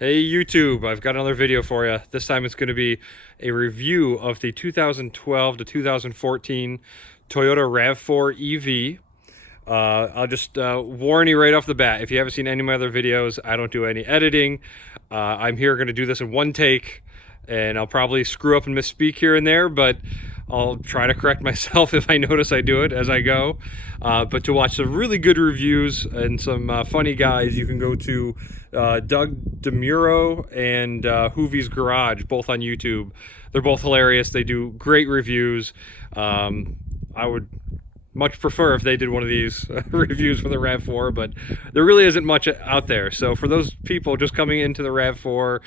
Hey YouTube, I've got another video for you. This time it's going to be a review of the 2012 to 2014 Toyota Rav4 EV. I'll just warn you right off the bat, if you haven't seen any of my other videos, I don't do any editing. I'm here going to do this in one take, and I'll probably screw up and misspeak here and there, but I'll try to correct myself if I notice I do it as I go. But to watch some really good reviews and some funny guys, you can go to Doug DeMuro and Hoovie's Garage, both on YouTube. They're both hilarious. They do great reviews. I would much prefer if they did one of these reviews for the RAV4, but there really isn't much out there. So for those people just coming into the RAV4,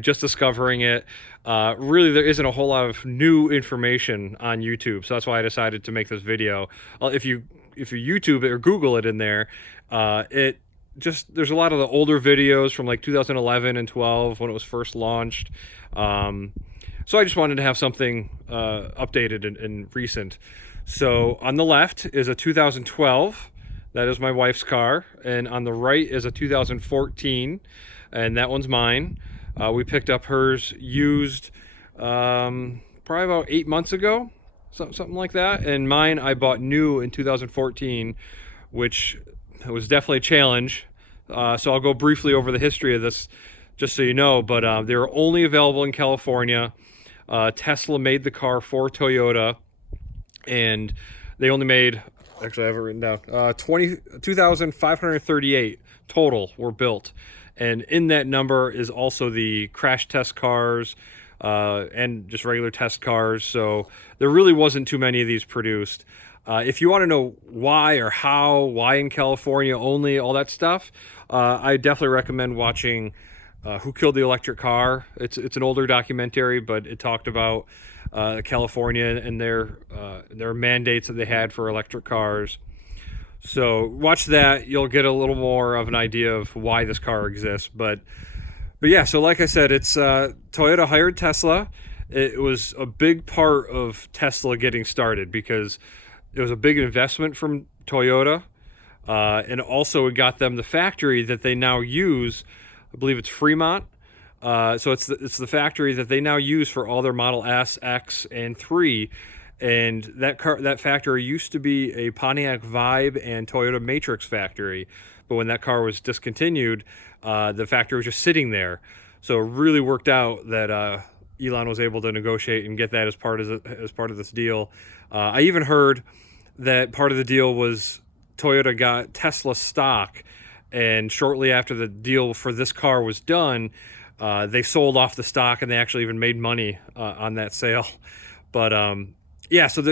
just discovering it, really there isn't a whole lot of new information on YouTube. So that's why I decided to make this video. If you YouTube it or Google it in there, there's a lot of the older videos from like 2011 and 12 when it was first launched. So I just wanted to have something updated and recent. So on the left is a 2012, that is my wife's car, and on the right is a 2014, and that one's mine. We picked up hers used probably about 8 months ago, something like that, and mine I bought new in 2014, which was definitely a challenge. So I'll go briefly over the history of this just so you know, but they were only available in California. Tesla made the car for Toyota, and they only made, actually I have it written down, 2,538 total were built, and in that number is also the crash test cars and just regular test cars. So there really wasn't too many of these produced. If you want to know why or how, why in California only, all that stuff, I definitely recommend watching Who Killed the Electric Car. It's an older documentary, but it talked about California and their mandates that they had for electric cars. So watch that. You'll get a little more of an idea of why this car exists. But yeah, so like I said, it's Toyota hired Tesla. It was a big part of Tesla getting started because it was a big investment from Toyota. And also it got them the factory that they now use. I believe it's Fremont. So it's the factory that they now use for all their Model S, X, and 3. And that factory used to be a Pontiac Vibe and Toyota Matrix factory. But when that car was discontinued, the factory was just sitting there. So it really worked out that Elon was able to negotiate and get that as part of this deal. I even heard that part of the deal was Toyota got Tesla stock, and shortly after the deal for this car was done, they sold off the stock, and they actually even made money on that sale. But yeah, so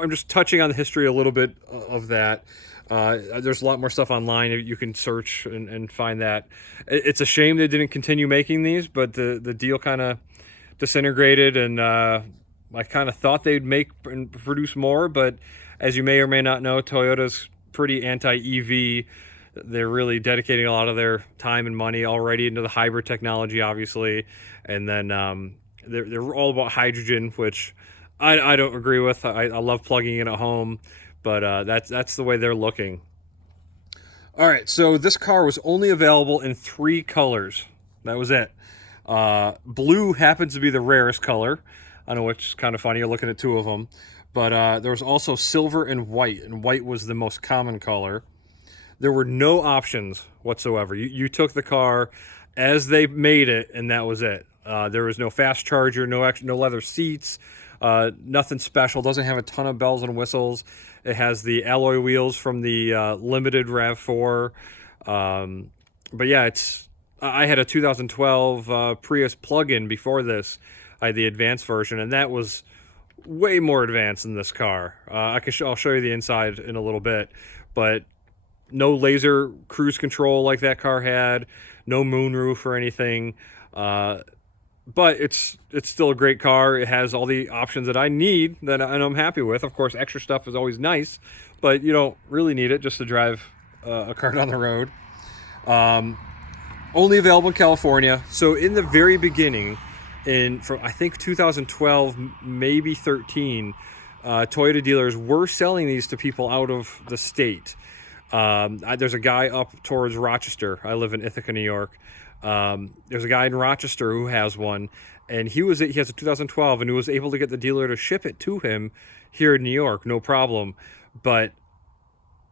I'm just touching on the history a little bit of that. There's a lot more stuff online you can search and find that. It's a shame they didn't continue making these, but the deal kind of disintegrated, and I kind of thought they'd make and produce more, but as you may or may not know, Toyota's pretty anti-EV. They're really dedicating a lot of their time and money already into the hybrid technology, obviously. And then they're all about hydrogen, which I don't agree with. I love plugging in at home, but that's the way they're looking. All right, so this car was only available in 3 colors. That was it. Blue happens to be the rarest color. I know, which is kind of funny. You're looking at 2 of them. But there was also silver and white was the most common color. There were no options whatsoever. You took the car as they made it, and that was it. There was no fast charger, no leather seats, nothing special. Doesn't have a ton of bells and whistles. It has the alloy wheels from the limited RAV4. But yeah, I had a 2012 Prius plug-in before this. I had the advanced version, and that was way more advanced than this car. I'll show you the inside in a little bit, but no laser cruise control like that car had, no moonroof or anything. But it's still a great car. It has all the options that I need and I'm happy with. Of course, extra stuff is always nice, but you don't really need it just to drive a car down the road. Only available in California. So in the very beginning, from I think 2012, maybe 13, Toyota dealers were selling these to people out of the state. There's a guy up towards Rochester. I live in Ithaca, New York. There's a guy in Rochester who has one, and he has a 2012, and he was able to get the dealer to ship it to him here in New York, no problem. But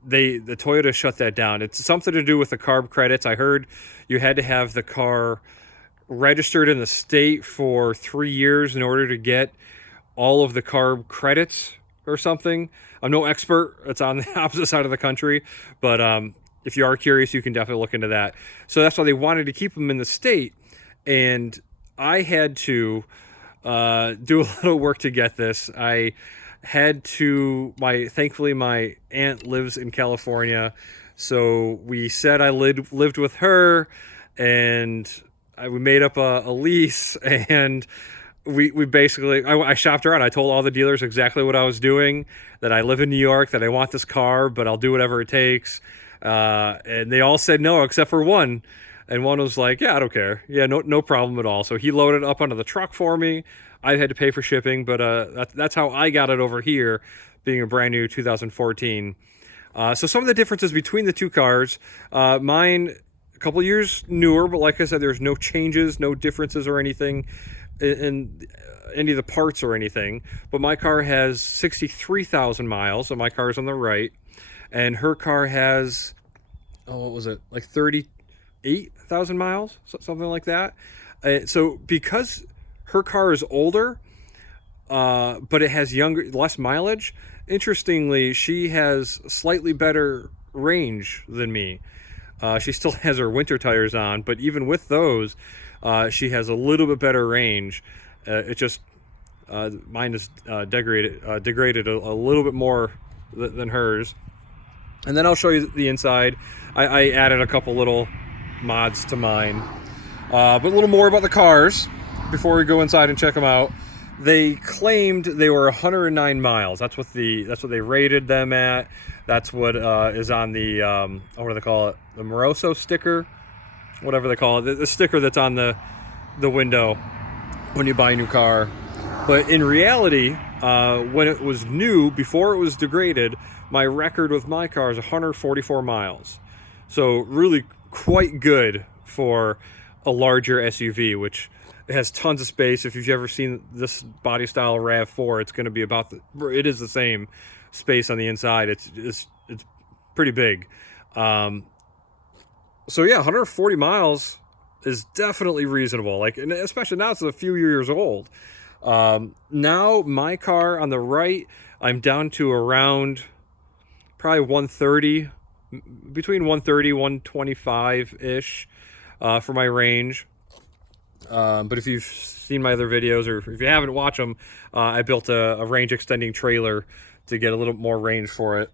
the Toyota shut that down. It's something to do with the carb credits. I heard you had to have the car registered in the state for 3 years in order to get all of the carb credits or something. I'm no expert. It's on the opposite side of the country, but if you are curious, you can definitely look into that. So that's why they wanted to keep them in the state, and I had to do a little work to get this. I had to, thankfully my aunt lives in California, so we said I lived with her, and we made up a lease, and we basically, I shopped around. I told all the dealers exactly what I was doing, that I live in New York, that I want this car, but I'll do whatever it takes. And they all said no, except for one. And one was like, yeah, I don't care. Yeah, no problem at all. So he loaded it up onto the truck for me. I had to pay for shipping, but that's how I got it over here, being a brand new 2014. So some of the differences between the two cars, mine a couple years newer, but like I said, there's no changes, no differences or anything in any of the parts or anything. But my car has 63,000 miles, so my car's on the right, and her car has, what was it, like 38,000 miles, something like that. So because her car is older, but it has less mileage, interestingly, she has slightly better range than me. She still has her winter tires on, but even with those, she has a little bit better range. It just, mine is degraded a little bit more than hers. And then I'll show you the inside. I added a couple little mods to mine. But a little more about the cars before we go inside and check them out. They claimed they were 109 miles. That's what they rated them at. That's what is on the what do they call it? The Moroso sticker, whatever they call it. The sticker that's on the window when you buy a new car. But in reality, when it was new, before it was degraded, my record with my car is 144 miles. So really quite good for a larger SUV, which has tons of space. If you've ever seen this body style RAV4, it's going to be it is the same space on the inside. It's pretty big. So yeah, 140 miles is definitely reasonable. Like, and especially now it's a few years old. Now my car on the right, I'm down to around probably 130, between 130, 125-ish for my range. But if you've seen my other videos, or if you haven't, watch them, I built a range extending trailer to get a little more range for it.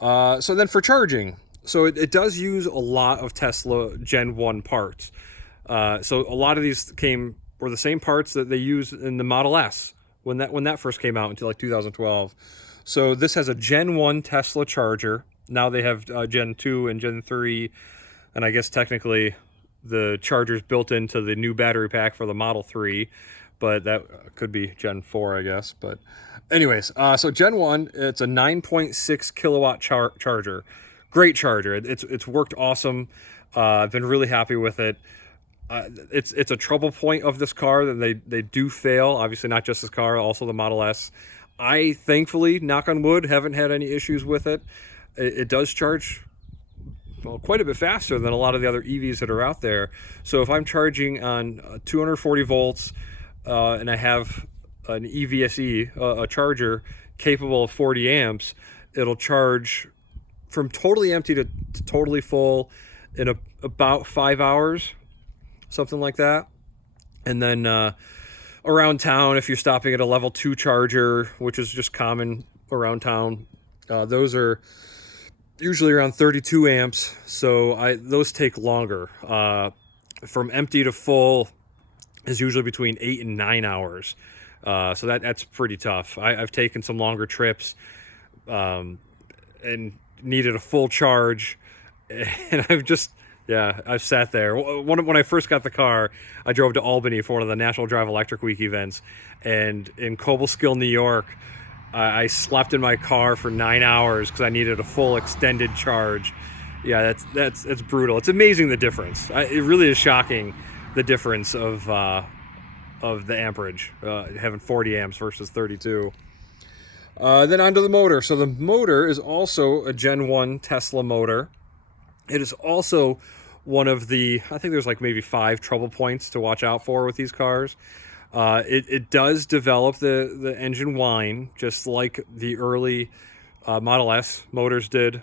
So then for charging, so it does use a lot of Tesla Gen 1 parts. So a lot of these were the same parts that they used in the Model S when that first came out until like 2012. So this has a Gen 1 Tesla charger. Now they have Gen 2 and Gen 3, and I guess technically the charger's built into the new battery pack for the Model 3, but that could be Gen 4, I guess. But anyways, so Gen 1, it's a 9.6 kilowatt charger. Great charger. It's worked awesome. I've been really happy with it. It's a trouble point of this car that they do fail. Obviously, not just this car, also the Model S. I thankfully, knock on wood, haven't had any issues with it. It does charge quite a bit faster than a lot of the other EVs that are out there. So if I'm charging on 240 volts and I have an EVSE, a charger capable of 40 amps, it'll charge from totally empty to totally full in about 5 hours, something like that. And then around town, if you're stopping at a level 2 charger, which is just common around town, those are usually around 32 amps, so those take longer. From empty to full is usually between 8 and 9 hours, so that's pretty tough. I've taken some longer trips and needed a full charge, and I've sat there. When I first got the car, I drove to Albany for one of the National Drive Electric Week events, and in Cobleskill, New York, I slept in my car for 9 hours because I needed a full extended charge. Yeah, that's brutal. It's amazing the difference. It really is shocking, the difference of the amperage, having 40 amps versus 32. Then onto the motor. So the motor is also a Gen 1 Tesla motor. It is also one of the, I think there's like maybe 5 trouble points to watch out for with these cars. It does develop the engine whine, just like the early Model S motors did.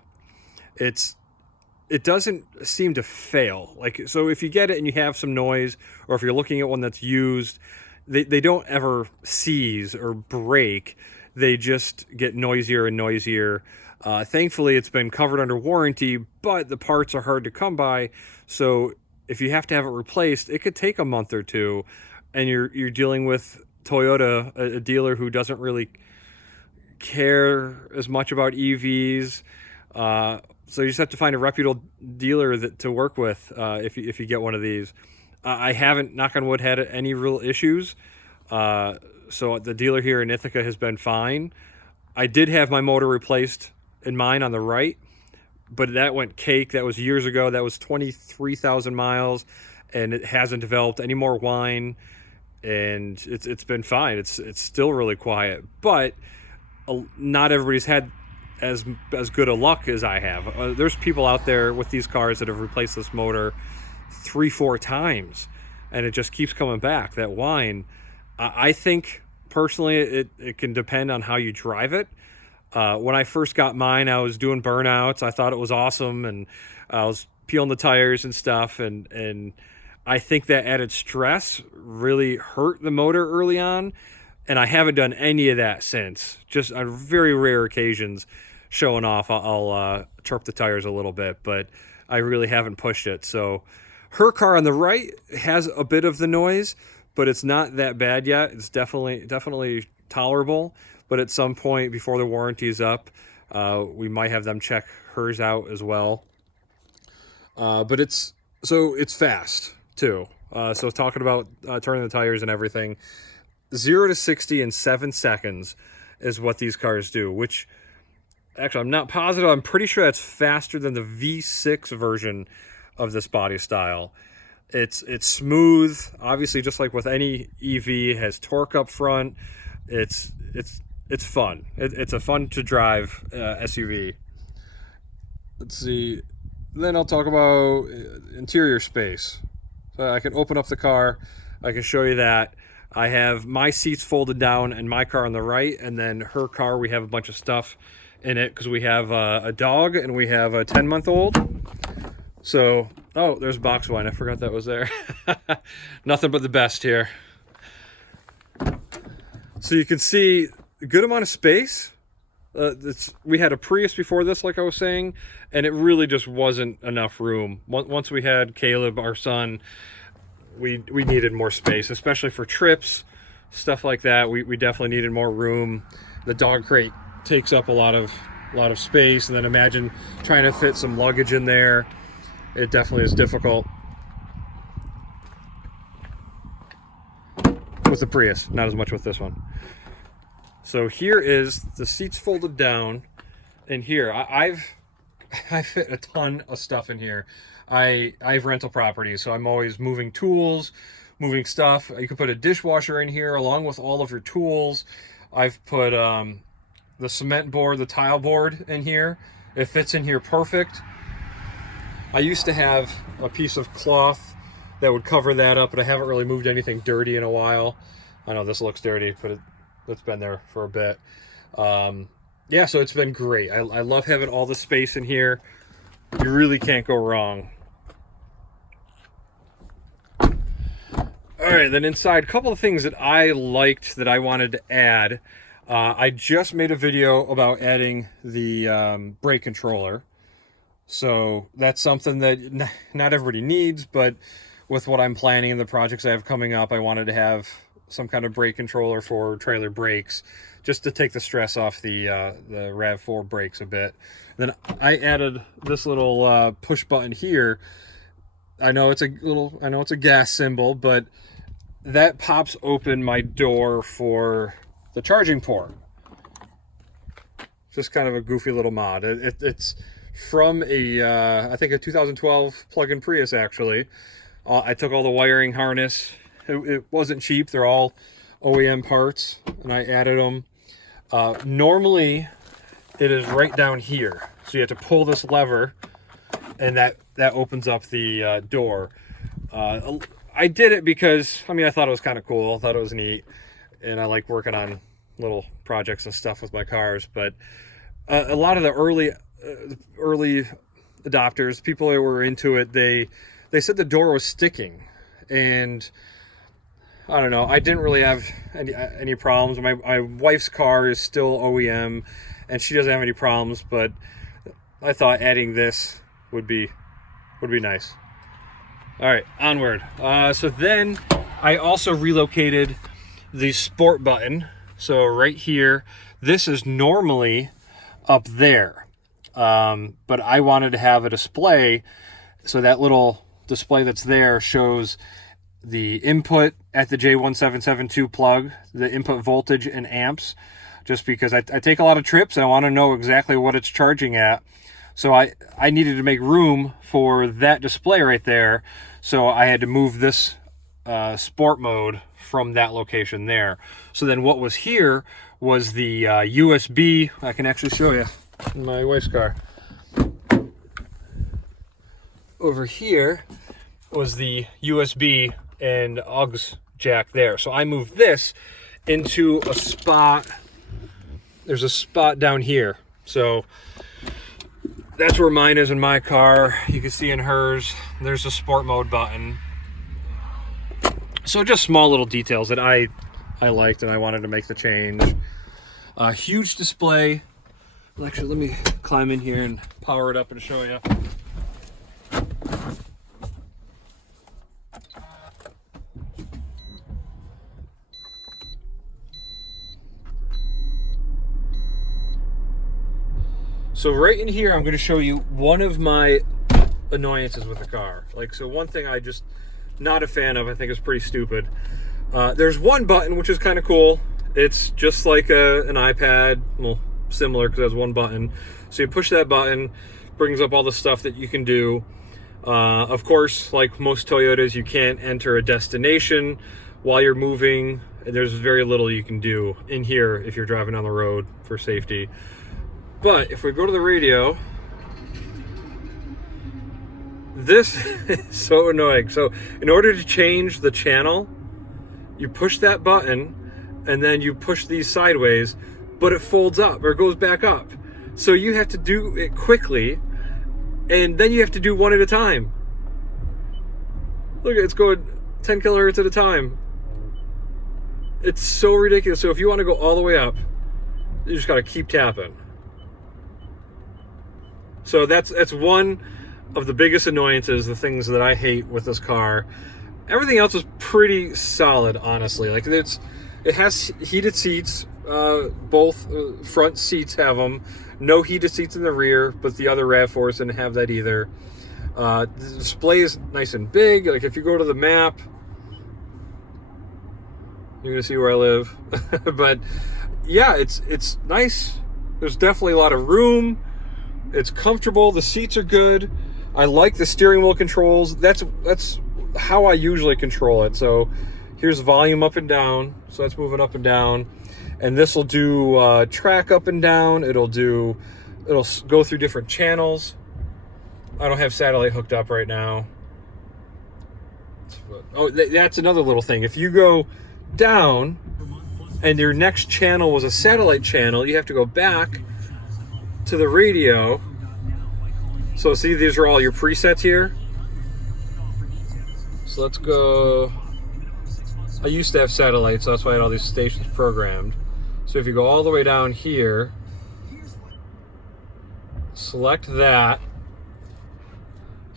It doesn't seem to fail. Like, so if you get it and you have some noise, or if you're looking at one that's used, they don't ever seize or break. They just get noisier and noisier. Thankfully, it's been covered under warranty, but the parts are hard to come by. So if you have to have it replaced, it could take a month or two, and you're dealing with Toyota, a dealer who doesn't really care as much about EVs. So you just have to find a reputable dealer to work with if you get one of these. I haven't, knock on wood, had any real issues. So the dealer here in Ithaca has been fine. I did have my motor replaced in mine on the right, but that went cake. That was years ago. That was 23,000 miles, and it hasn't developed any more whine, and it's been fine. It's still really quiet, but not everybody's had as good a luck as I have. There's people out there with these cars that have replaced this motor 3-4 times, and it just keeps coming back, that whine. I think personally it can depend on how you drive it. When I first got mine, I was doing burnouts. I thought it was awesome, and I was peeling the tires and stuff, and I think that added stress really hurt the motor early on, and I haven't done any of that since. Just on very rare occasions, showing off, I'll chirp the tires a little bit, but I really haven't pushed it. So her car on the right has a bit of the noise, but it's not that bad yet. It's definitely tolerable, but at some point before the warranty is up, we might have them check hers out as well. But it's fast too. So talking about turning the tires and everything, 0 to 60 in 7 seconds is what these cars do, which actually I'm not positive. I'm pretty sure that's faster than the V6 version of this body style. It's smooth, obviously, just like with any EV. It has torque up front. It's fun. It's a fun to drive SUV. Let's see. Then I'll talk about interior space. So I can open up the car. I can show you that. I have my seats folded down and my car on the right, and then her car, we have a bunch of stuff in it because we have a dog and we have a 10-month-old. So, oh, there's box wine. I forgot that was there. Nothing but the best here. So you can see a good amount of space. We had a Prius before this, like I was saying, and it really just wasn't enough room. Once we had Caleb, our son, we needed more space, especially for trips, stuff like that. We definitely needed more room. The dog crate takes up a lot of space, and then imagine trying to fit some luggage in there. It definitely is difficult with the Prius, not as much with this one. So here is the seats folded down, and here I fit a ton of stuff in here. I have rental properties, so I'm always moving tools, moving stuff. You can put a dishwasher in here along with all of your tools. I've put the cement board, the tile board in here. It fits in here perfect. I used to have a piece of cloth that would cover that up, but I haven't really moved anything dirty in a while. I know this looks dirty, but it's been there for a bit. Yeah, so it's been great. I love having all the space in here. You really can't go wrong. All right, then inside, a couple of things that I liked that I wanted to add. I just made a video about adding the brake controller. So that's something that not everybody needs, but with what I'm planning and the projects I have coming up, I wanted to have some kind of brake controller for trailer brakes, just to take the stress off the Rav4 brakes a bit. Then I added this little push button here. I know it's a gas symbol, but that pops open my door for the charging port. just kind of a goofy little mod. It's from I think a 2012 plug-in Prius, actually. I took all the wiring harness. It wasn't cheap. They're all OEM parts, and I added them. Normally, it is right down here. So you have to pull this lever, and that opens up the door. I did it because, I mean, I thought it was kind of cool. I thought it was neat. And I like working on little projects and stuff with my cars. But a lot of the early adopters, people that were into it, they said the door was sticking. And I don't know, I didn't really have any problems. My wife's car is still OEM, and she doesn't have any problems. But I thought adding this would be nice. All right, onward. So then I also relocated the sport button. So right here, this is normally up there, but I wanted to have a display. So that little display that's there shows the input at the J1772 plug, the input voltage and amps, just because I take a lot of trips and I want to know exactly what it's charging at. So I needed to make room for that display right there. So I had to move this sport mode from that location there. So then what was here was the USB. I can actually show you in my wife's car. Over here was the USB and AUX jack there. So I moved this into a spot. There's a spot down here. So that's where mine is in my car. You can see in hers, there's a sport mode button. So just small little details that I liked and I wanted to make the change. Huge display. Well, actually, let me climb in here and power it up and show you. So right in here, I'm going to show you one of my annoyances with the car. Like, so one thing I just not a fan of, I think is pretty stupid. There's one button which is kind of cool. It's just like an iPad, well, similar because it has one button. So you push that button, brings up all the stuff that you can do. Of course, like most Toyotas, you can't enter a destination while you're moving. There's very little you can do in here if you're driving on the road for safety. But if we go to the radio, this is so annoying. So in order to change the channel, you push that button and then you push these sideways, but it folds up or goes back up. So you have to do it quickly, and then you have to do one at a time. Look, it's going 10 kilohertz at a time. It's so ridiculous. So if you want to go all the way up, you just got to keep tapping. So that's one of the biggest annoyances, the things that I hate with this car. Everything else is pretty solid, honestly. Like it has heated seats. Both front seats have them. No heated seats in the rear, but the other Rav4s didn't have that either. The display is nice and big. Like if you go to the map, you're gonna see where I live. But yeah, it's nice. There's definitely a lot of room. It's comfortable. The seats are good. I like the steering wheel controls. That's how I usually control it. So here's volume up and down. So that's moving up and down. And this will do track up and down. It'll go through different channels. I don't have satellite hooked up right now. Oh, that's another little thing. If you go down and your next channel was a satellite channel, you have to go back to the radio. So see, these are all your presets here. So let's go. I used to have satellite, so that's why I had all these stations programmed. So if you go all the way down here, select that,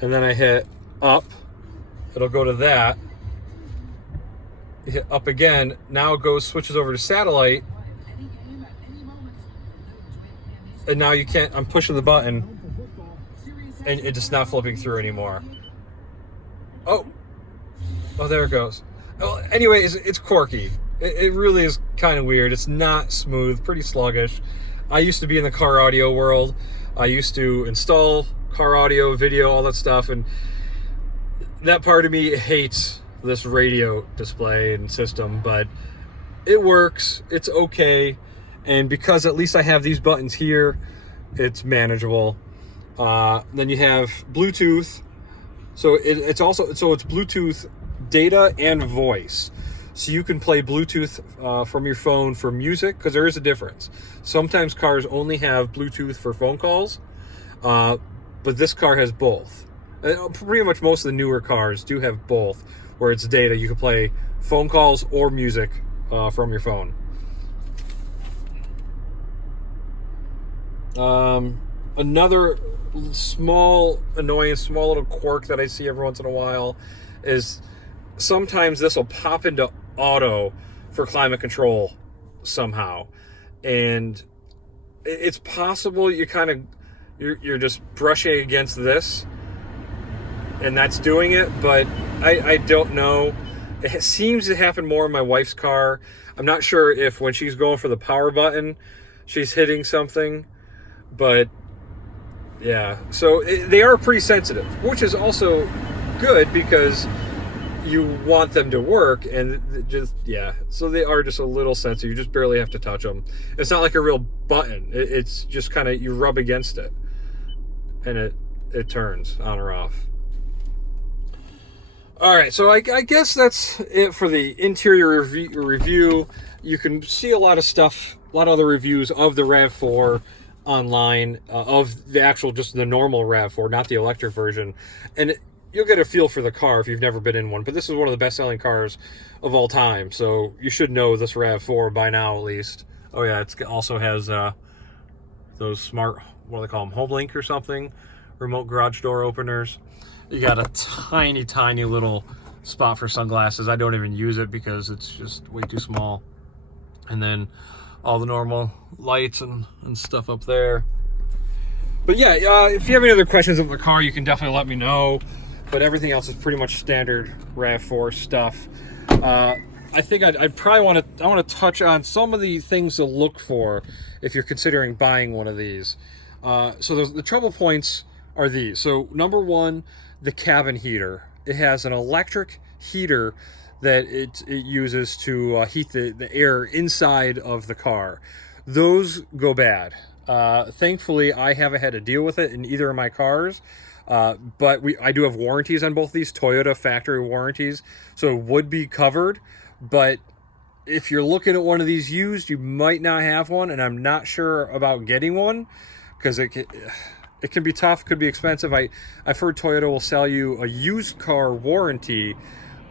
and then I hit up, it'll go to that. Hit up again, now it switches over to satellite. And now you can't, I'm pushing the button and it's just not flipping through anymore. Oh, there it goes. Well, anyway, it's quirky. It really is kind of weird. It's not smooth, pretty sluggish. I used to be in the car audio world. I used to install car audio, video, all that stuff, and that part of me hates this radio display and system, but it works. It's okay. And because at least I have these buttons here, it's manageable. Then you have Bluetooth. So it's Bluetooth data and voice. So you can play Bluetooth from your phone for music, because there is a difference. Sometimes cars only have Bluetooth for phone calls, but this car has both. Pretty much most of the newer cars do have both, where it's data. You can play phone calls or music from your phone. Another small annoyance, small little quirk that I see every once in a while is sometimes this will pop into auto for climate control somehow, and it's possible you're just brushing against this and that's doing it, but I don't know. It seems to happen more in my wife's car. I'm not sure if when she's going for the power button she's hitting something, but yeah. So they are pretty sensitive, which is also good because you want them to work, and just, yeah. So they are just a little sensitive. You just barely have to touch them. It's not like a real button. It's just kind of, you rub against it and it turns on or off. All right, so I guess that's it for the interior review. You can see a lot of stuff, a lot of other reviews of the RAV4 online, of the actual, just the normal RAV4, not the electric version. And you'll get a feel for the car if you've never been in one. But this is one of the best-selling cars of all time, so you should know this RAV4 by now at least. Oh yeah, it also has those smart, what do they call them, HomeLink or something, remote garage door openers. You got a tiny, tiny little spot for sunglasses. I don't even use it because it's just way too small. And then all the normal lights and stuff up there. But yeah, if you have any other questions of the car, you can definitely let me know. But everything else is pretty much standard RAV4 stuff. I think I'd probably want to touch on some of the things to look for if you're considering buying one of these. So the trouble points are these. So number one, the cabin heater. It has an electric heater that it uses to heat the air inside of the car. Those go bad. Thankfully, I haven't had to deal with it in either of my cars, but I do have warranties on both these, Toyota factory warranties, so it would be covered. But if you're looking at one of these used, you might not have one, and I'm not sure about getting one because it can be tough, could be expensive. I've heard Toyota will sell you a used car warranty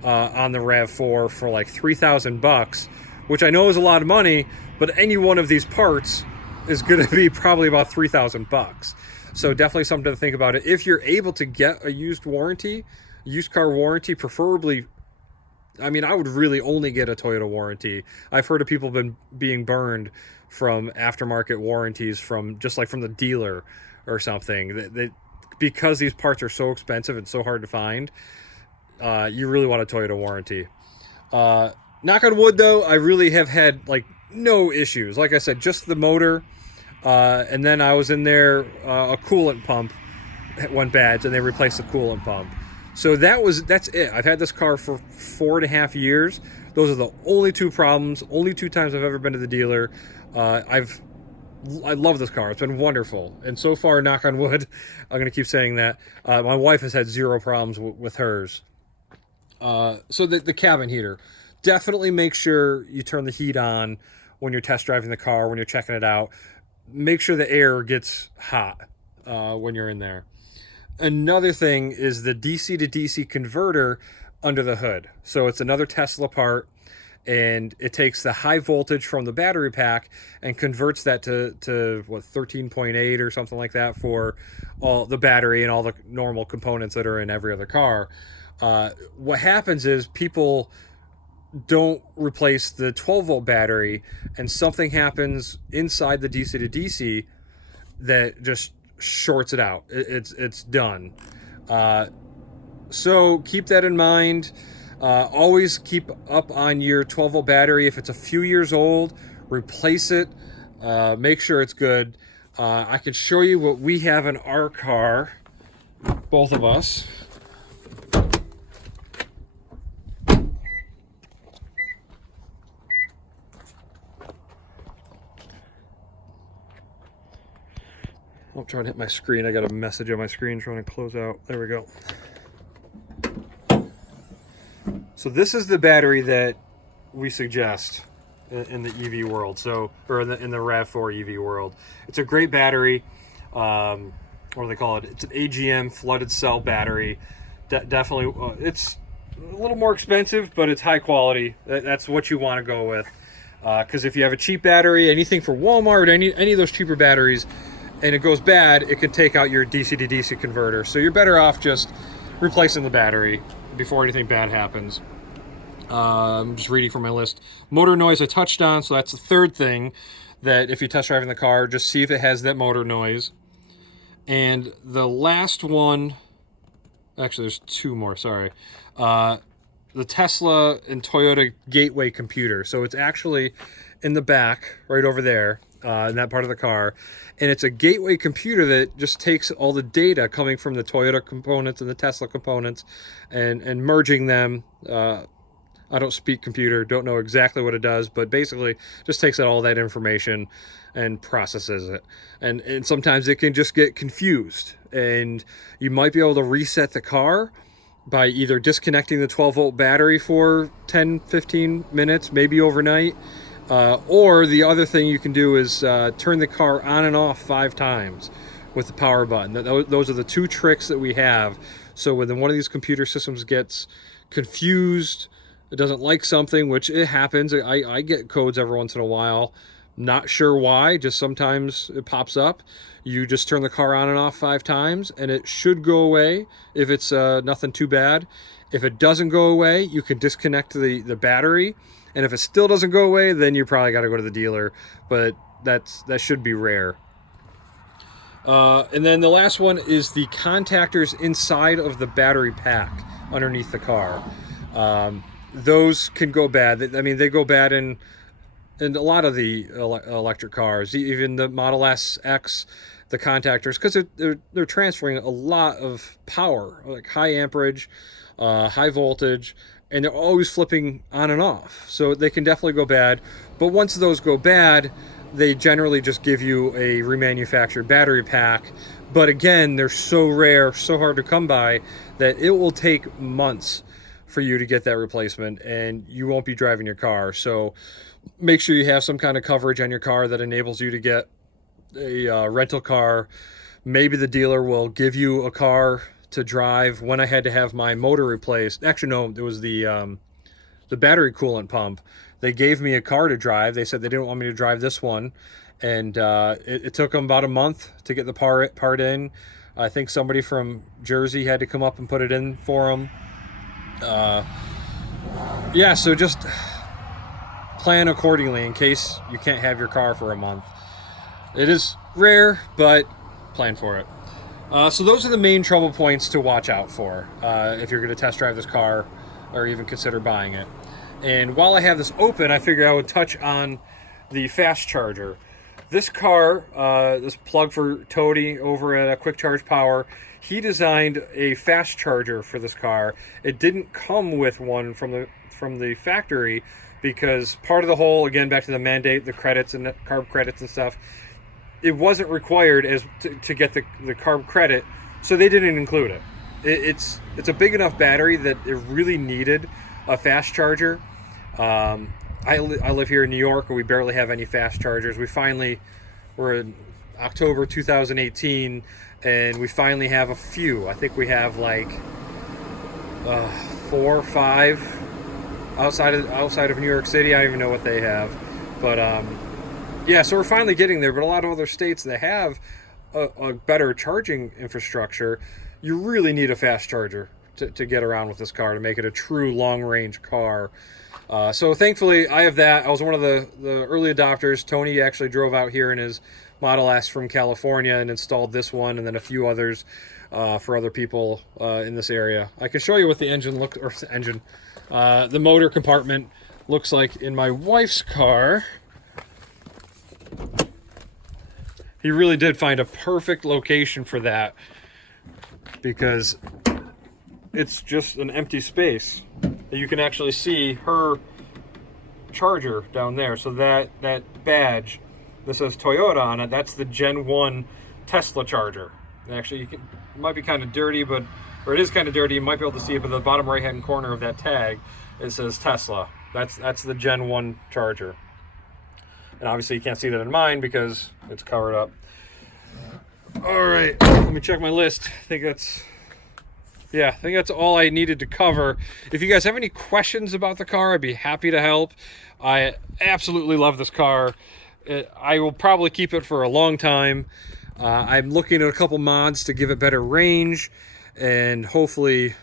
on the RAV4 for like $3,000, which I know is a lot of money, but any one of these parts is going to be probably about $3,000. So definitely something to think about. It if you're able to get a used car warranty, preferably. I mean, I would really only get a Toyota warranty. I've heard of people being burned from aftermarket warranties from the dealer or something, because these parts are so expensive and so hard to find. You really want a Toyota warranty. Knock on wood, though, I really have had like no issues. Like I said, just the motor, and then I was in there, a coolant pump went bad, and they replaced the coolant pump. So that's it. I've had this car for 4.5 years. Those are the only two problems, only 2 times I've ever been to the dealer. I love this car. It's been wonderful. And so far, knock on wood, I'm going to keep saying that, my wife has had 0 problems with hers. So the cabin heater. Definitely make sure you turn the heat on when you're test driving the car, when you're checking it out. Make sure the air gets hot when you're in there. Another thing is the DC to DC converter under the hood. So it's another Tesla part, and it takes the high voltage from the battery pack and converts that to what, 13.8 or something like that for all the battery and all the normal components that are in every other car. What happens is people don't replace the 12-volt battery, and something happens inside the DC to DC that just shorts it out. It's done. So keep that in mind. Always keep up on your 12-volt battery. If it's a few years old, replace it. Make sure it's good. I can show you what we have in our car, both of us. I'm trying to hit my screen. I got a message on my screen trying to close out. There we go. So this is the battery that we suggest in the EV world. So, or in the Rav4 EV world. It's a great battery. What do they call it? It's an AGM flooded cell battery. Definitely, it's a little more expensive, but it's high quality. That's what you want to go with. Because if you have a cheap battery, anything for Walmart, any of those cheaper batteries, and it goes bad, it can take out your DC to DC converter. So you're better off just replacing the battery before anything bad happens. I'm just reading from my list. Motor noise I touched on, so that's the third thing that if you test driving the car, just see if it has that motor noise. And the last one, actually there's two more, sorry. The Tesla and Toyota gateway computer. So it's actually in the back, right over there, in that part of the car. And it's a gateway computer that just takes all the data coming from the Toyota components and the Tesla components and merging them. I don't speak computer, don't know exactly what it does, but basically just takes all that information and processes it. And sometimes it can just get confused. And you might be able to reset the car by either disconnecting the 12-volt battery for 10, 15 minutes, maybe overnight. Or the other thing you can do is turn the car on and off 5 times with the power button. Those are the two tricks that we have. So when one of these computer systems gets confused, it doesn't like something, which it happens. I get codes every once in a while. Not sure why, just sometimes it pops up. You just turn the car on and off 5 times and it should go away if it's nothing too bad. If it doesn't go away, you can disconnect the battery. And if it still doesn't go away, then you probably got to go to the dealer. But that should be rare. And then the last one is the contactors inside of the battery pack underneath the car. Those can go bad. I mean, they go bad in a lot of the electric cars, even the Model S, X, the contactors, because they're transferring a lot of power, like high amperage, high voltage, and they're always flipping on and off. So they can definitely go bad. But once those go bad, they generally just give you a remanufactured battery pack. But again, they're so rare, so hard to come by, that it will take months for you to get that replacement, and you won't be driving your car. So make sure you have some kind of coverage on your car that enables you to get a rental car. Maybe the dealer will give you a car to drive. When I had to have my motor replaced, actually no, it was the battery coolant pump. They gave me a car to drive. They said they didn't want me to drive this one, and it took them about a month to get the part in. I think somebody from Jersey had to come up and put it in for them. Yeah, so just plan accordingly in case you can't have your car for a month. It is rare, but plan for it. So those are the main trouble points to watch out for if you're going to test drive this car or even consider buying it. And while I have this open, I figured I would touch on the fast charger. This car, this plug for Tody over at Quick Charge Power, he designed a fast charger for this car. It didn't come with one from the factory because part of the whole, again, back to the mandate, the credits and the carb credits and stuff, it wasn't required to get the carb credit, so they didn't include it. It's a big enough battery that it really needed a fast charger. I live here in New York, and we barely have any fast chargers. We're in October 2018, and we finally have a few. I think we have like 4 or 5 outside of New York City. I don't even know what they have, but yeah, so we're finally getting there. But a lot of other states that have a better charging infrastructure, you really need a fast charger to get around with this car to make it a true long-range car. So thankfully, I have that. I was one of the early adopters. Tony actually drove out here in his Model S from California and installed this one, and then a few others for other people in this area. I can show you what the the motor compartment looks like in my wife's car. He really did find a perfect location for that, because it's just an empty space. You can actually see her charger down there. So that badge that says Toyota on it, that's the Gen 1 Tesla charger. And actually, it might be kind of dirty, or it is kind of dirty. You might be able to see it, but the bottom right-hand corner of that tag, it says Tesla. That's the Gen 1 charger. And obviously you can't see that in mine because it's covered up. All right, let me check my list. I think that's all I needed to cover. If you guys have any questions about the car, I'd be happy to help. I absolutely love this car. I will probably keep it for a long time. I'm looking at a couple mods to give it better range, and hopefully,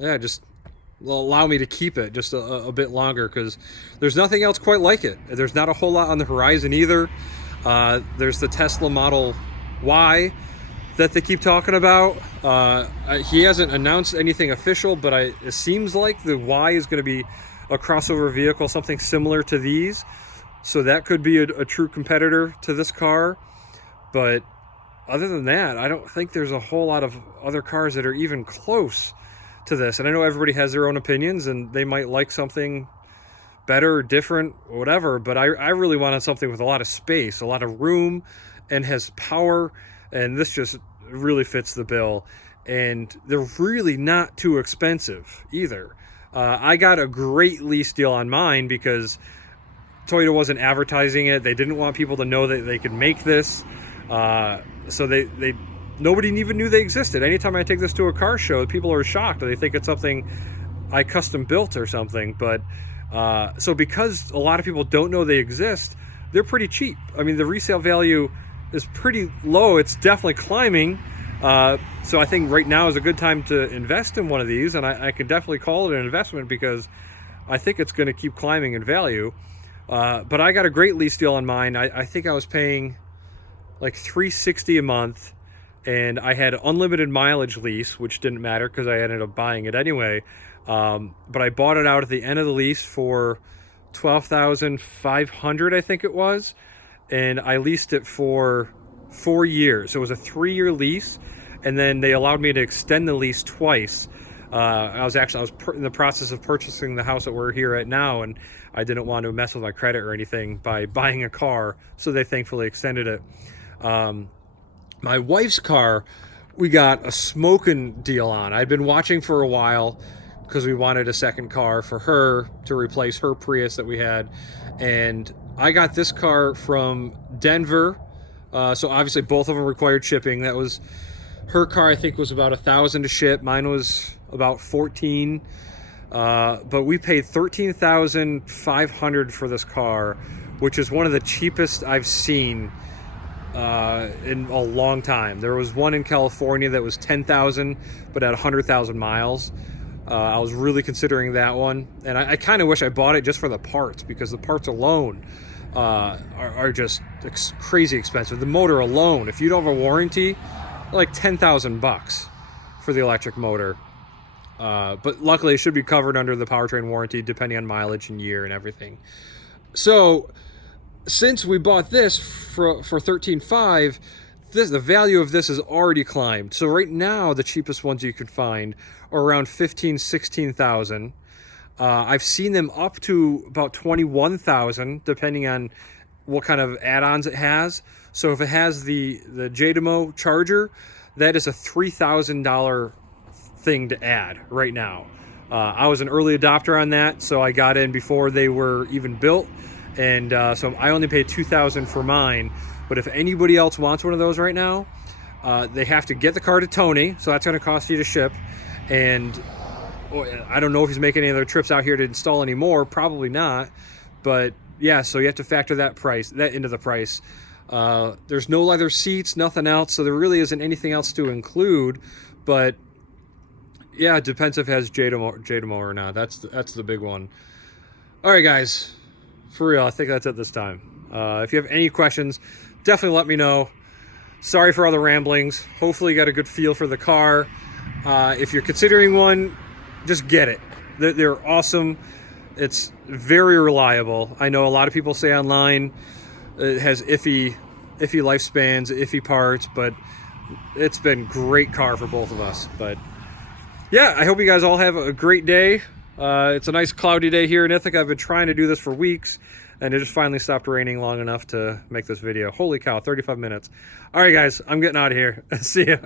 just allow me to keep it just a bit longer, because there's nothing else quite like it. There's not a whole lot on the horizon either. There's the Tesla Model Y that they keep talking about. He hasn't announced anything official, but it seems like the Y is going to be a crossover vehicle, something similar to these. So that could be a true competitor to this car. But other than that, I don't think there's a whole lot of other cars that are even close to this. And I know everybody has their own opinions, and they might like something better or different or whatever, but I really wanted something with a lot of space, a lot of room, and has power, and this just really fits the bill. And they're really not too expensive either. I got a great lease deal on mine because Toyota wasn't advertising it. They didn't want people to know that they could make this. So nobody even knew they existed. Anytime I take this to a car show, people are shocked. They think it's something I custom built or something. But so because a lot of people don't know they exist, they're pretty cheap. I mean, the resale value is pretty low. It's definitely climbing. So I think right now is a good time to invest in one of these, and I could definitely call it an investment because I think it's going to keep climbing in value. But I got a great lease deal on mine. I think I was paying like $360 a month, and I had unlimited mileage lease, which didn't matter because I ended up buying it anyway. But I bought it out at the end of the lease for $12,500, I think it was, and I leased it for 4 years. So it was a 3-year lease, and then they allowed me to extend the lease twice. I was in the process of purchasing the house that we're here at now, and I didn't want to mess with my credit or anything by buying a car, so they thankfully extended it. My wife's car, we got a smoking deal on. I'd been watching for a while because we wanted a second car for her to replace her Prius that we had, and I got this car from Denver. So obviously both of them required shipping. That was her car. I think was about $1,000 to ship. Mine was about $14,000. But we paid $13,500 for this car, which is one of the cheapest I've seen in a long time. There was one in California that was $10,000, but at 100,000 miles. I was really considering that one, and I kind of wish I bought it just for the parts, because the parts alone are just crazy expensive. The motor alone, if you don't have a warranty, like $10,000 for the electric motor. But luckily it should be covered under the powertrain warranty depending on mileage and year and everything. So since we bought this for $13,500, the value of this has already climbed. So right now the cheapest ones you could find are around $15,000-$16,000. I've seen them up to about $21,000 depending on what kind of add-ons it has. So if it has the JDMO charger, that is a $3,000 thing to add right now. I was an early adopter on that, so I got in before they were even built, and so I only paid $2,000 for mine. But if anybody else wants one of those right now, they have to get the car to Tony, so that's going to cost you to ship. And I don't know if he's making any other trips out here to install anymore. Probably not. But yeah, so you have to factor that into the price. There's no leather seats, nothing else, so there really isn't anything else to include. But yeah, it depends if it has JDMO or not. That's the big one. All right, guys, for real, I think that's it this time. If you have any questions, definitely let me know. Sorry for all the ramblings. Hopefully you got a good feel for the car. If you're considering one, just get it. They're awesome. It's very reliable. I know a lot of people say online it has iffy iffy lifespans, iffy parts, but it's been great car for both of us. But yeah, I hope you guys all have a great day. It's a nice cloudy day here in Ithaca. I've been trying to do this for weeks, and it just finally stopped raining long enough to make this video. Holy cow, 35 minutes. All right, guys, I'm getting out of here. See ya.